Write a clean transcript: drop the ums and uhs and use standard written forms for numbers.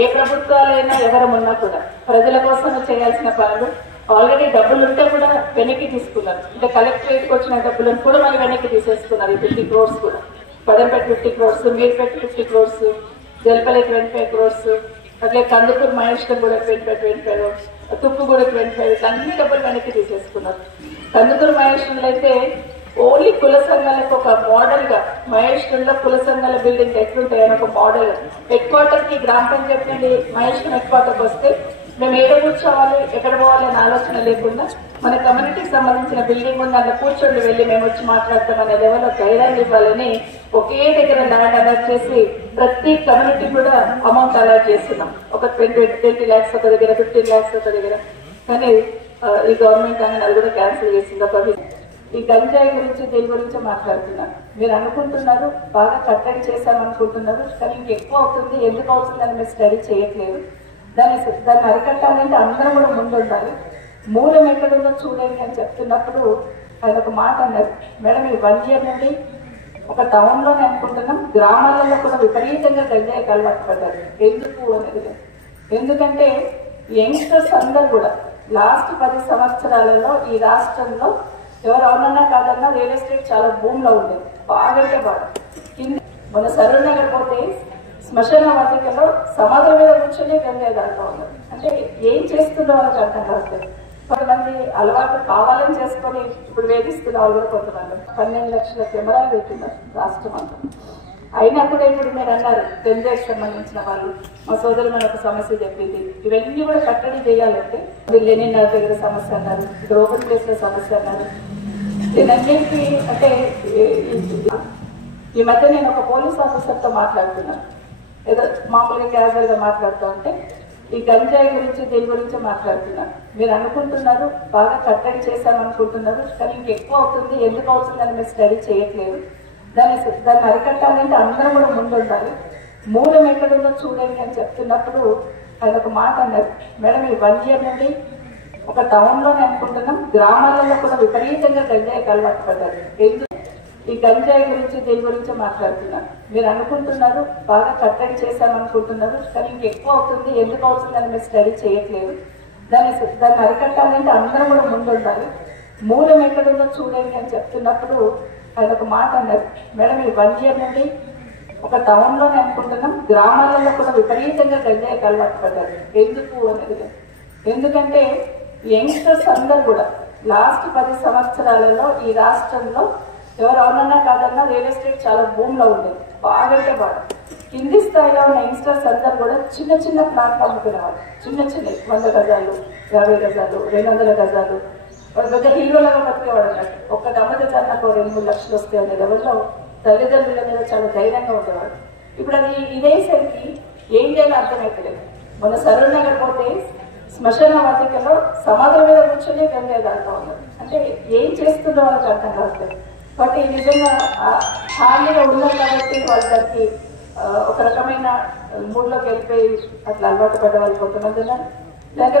ఏ ప్రభుత్వాలైనా ఎవరమున్నా కూడా ప్రజల కోసం చేయాల్సిన పనులు ఆల్రెడీ డబ్బులు ఉంటే కూడా వెనక్కి తీసుకున్నారు. అంటే కలెక్టరేట్కి వచ్చిన డబ్బులను కూడా మళ్ళీ వెనక్కి తీసేసుకున్నారు. ఈ 50 crores కూడా పదంపేట 50 crores, Meerpet 50 crores, Jalpally 25 crores, అట్లే కందుకూరు మహేశ్వరం కూడా 25, తుప్పు కూడా 25, ఇట్లా అన్ని డబ్బులు వెనక్కి తీసేసుకున్నారు. కందుకూరు మహేశ్వరంలో అయితే ఓన్లీ కుల సంఘాలకు ఒక మోడల్ గా మహేశ్వరంలో కుల సంఘాల బిల్డింగ్ ఎట్లుంటాయని ఒక మోడల్ హెడ్ క్వార్టర్ కి గ్రామ పంచాయతీ నుండి మహేశ్వరం హెడ్ క్వార్టర్కి వస్తే మేము ఏదో కూర్చోవాలి ఎక్కడ పోవాలి అనే ఆలోచన లేకుండా మన కమ్యూనిటీకి సంబంధించిన బిల్డింగ్ ఉంది అట్లా కూర్చోండి వెళ్ళి మేము వచ్చి మాట్లాడతామనే లెవెల్లో ధైర్యాన్ని ఇవ్వాలని ఒకే దగ్గర ల్యాండ్ అలాట్ చేసి ప్రతి కమ్యూనిటీ కూడా అమౌంట్ అలాట్ చేస్తున్నాం. ఒక 20 lakhs ఒక దగ్గర, 15 lakhs ఒక దగ్గర. కానీ ఈ గవర్నమెంట్ అనేది అది కూడా క్యాన్సిల్ చేసింది. ఒక ఈ గంజాయి గురించి దీని గురించి మాట్లాడుతున్నారు. మీరు అనుకుంటున్నారు బాగా కట్టడి చేశామనుకుంటున్నారు, కానీ ఇంకెక్కువ అవుతుంది, ఎందుకు అవుతుంది అని మీరు స్టడీ చేయట్లేదు. దాన్ని అరికట్టాలంటే అందరం కూడా ముందు ఉండాలి. మూలం ఎక్కడుందో చూడండి అని చెప్తున్నప్పుడు ఆయన ఒక మాట అన్నారు, మేడం ఈ 1 year నుండి ఒక టౌన్లోనే అనుకుంటున్నాం, గ్రామాలలో కూడా విపరీతంగా గంజాయికి అలవాటు పడ్డారు. ఎందుకు అనేది, ఎందుకంటే యంగ్స్టర్స్ అందరూ కూడా లాస్ట్ 10 సంవత్సరాలలో ఈ రాష్ట్రంలో ఎవరు అవునన్నా కాదన్నా రియల్ ఎస్టేట్ చాలా భూమిలో ఉండేది, బాగా బాగా కింద. మన సరూర్ నగర్ పోతే శ్మశాన వాటికలో సమాధుల మీద కూర్చొని గంజాయి దాంట్లో ఉన్నారు. అంటే ఏం చేస్తుందో వాళ్ళకి అర్థం కావట్లేదు. కొంతమంది అలవాటు కావాలని చేసుకొని ఇప్పుడు వేధిస్తున్న వాళ్ళు కూడా కొంతమంది 12 లక్షల కెమెరాలు పెట్టిన్నారు రాష్ట్రం అంతా. అయినప్పుడే ఇప్పుడు మీరు అన్నారు గంజాయికి సంబంధించిన వాళ్ళు, మా సోదరు మన ఒక సమస్య చెప్పింది, ఇవన్నీ కూడా కట్టడి చేయాలంటే లెనిన్ నగర్ దగ్గర సమస్య అన్నారు, ఇక్కడ ఓపెన్ ప్లేస్ లో సమస్య అన్నారు. దీనన్నింటికి అంటే ఈ మధ్య నేను ఒక పోలీస్ ఆఫీసర్తో మాట్లాడుతున్నాను, ఏదో మామూలుగా క్యాజువల్ గా మాట్లాడుతూ ఉంటే ఈ గంజాయి గురించి దీని గురించి మాట్లాడుతున్నారు. మీరు అనుకుంటున్నారు బాగా కట్టడి చేశామనుకుంటున్నారు, కానీ ఇంకెక్కువ అవుతుంది, ఎందుకు అవుతుంది అని మీరు స్టడీ చేయట్లేదు. దాన్ని అరికట్టాలంటే అందరం కూడా ముందు ఉండాలి. మూలం ఎక్కడుందో చూడండి అని చెప్తున్నప్పుడు ఆయన ఒక మాట అన్నారు, మేడం ఈ 1 year నుండి ఒక టౌన్లోనే అనుకుంటున్నాం, గ్రామాలలో కూడా విపరీతంగా గంజాయికి అలవాటు పడ్డారు. ఎందుకు ఈ గంజాయి గురించి దీని గురించి మాట్లాడుతున్నారు. మీరు అనుకుంటున్నారు బాగా కట్టడి చేశామనుకుంటున్నారు, కానీ ఇంకెక్కువ అవుతుంది, ఎందుకు అవుతుంది అని మీరు స్టడీ చేయట్లేదు. దాన్ని అరికట్టాలంటే అందరం కూడా ముందు ఉండాలి. మూలం ఎక్కడుందో చూడండి అని చెప్తున్నప్పుడు ఆయన ఒక మాట అన్నారు, మేడం ఈ 1 year నుండి ఒక టౌన్లోనే అనుకుంటున్నాం, గ్రామాలలో కూడా విపరీతంగా గంజాయికి అలవాటు పడ్డారు. ఎందుకు అనేది, ఎందుకంటే యంగ్స్టర్స్ అందరూ కూడా లాస్ట్ 10 సంవత్సరాలలో ఈ రాష్ట్రంలో ఎవరు అవునన్నా కాదన్నా రియల్ ఎస్టేట్ చాలా భూమిలో ఉండేది, బాగా బాగా. కింది స్థాయిలో ఉన్న యంగ్స్టర్స్ అందరూ కూడా చిన్న చిన్న ప్లాట్లు అమ్ముకునేవాళ్ళు, చిన్న 100 గజాలు, 50 గజాలు, 200 గజాలు. వాడు పెద్ద హీరోలుగా బతికేవాడు అన్నట్టు. ఒక్క దమ్మత నాకు 2-3 లక్షలు వస్తాయి అనే లెవెల్లో తల్లిదండ్రుల మీద చాలా ధైర్యంగా ఉండేవాడు. ఇప్పుడు అది ఇదేసరికి ఏం చేయాలో అర్థమైతలేదు. మన సరూర్ నగర్ పోతే శ్మశాన వాటికలో సమాధుల మీద కూర్చొని గంజాయి దాంట్లో ఉన్నారు. అంటే ఏం చేస్తుందో వాళ్ళకి అర్థం కావట్లేదు. కాబట్టి నిజంగా ఖాళీగా ఉన్నారు కాబట్టి వాళ్ళ దానికి ఒక రకమైన మూడ్లోకి వెళ్ళిపోయి అట్లా అలవాటు పడ్డ వాళ్ళు కొంతమంది ఉన్నారు.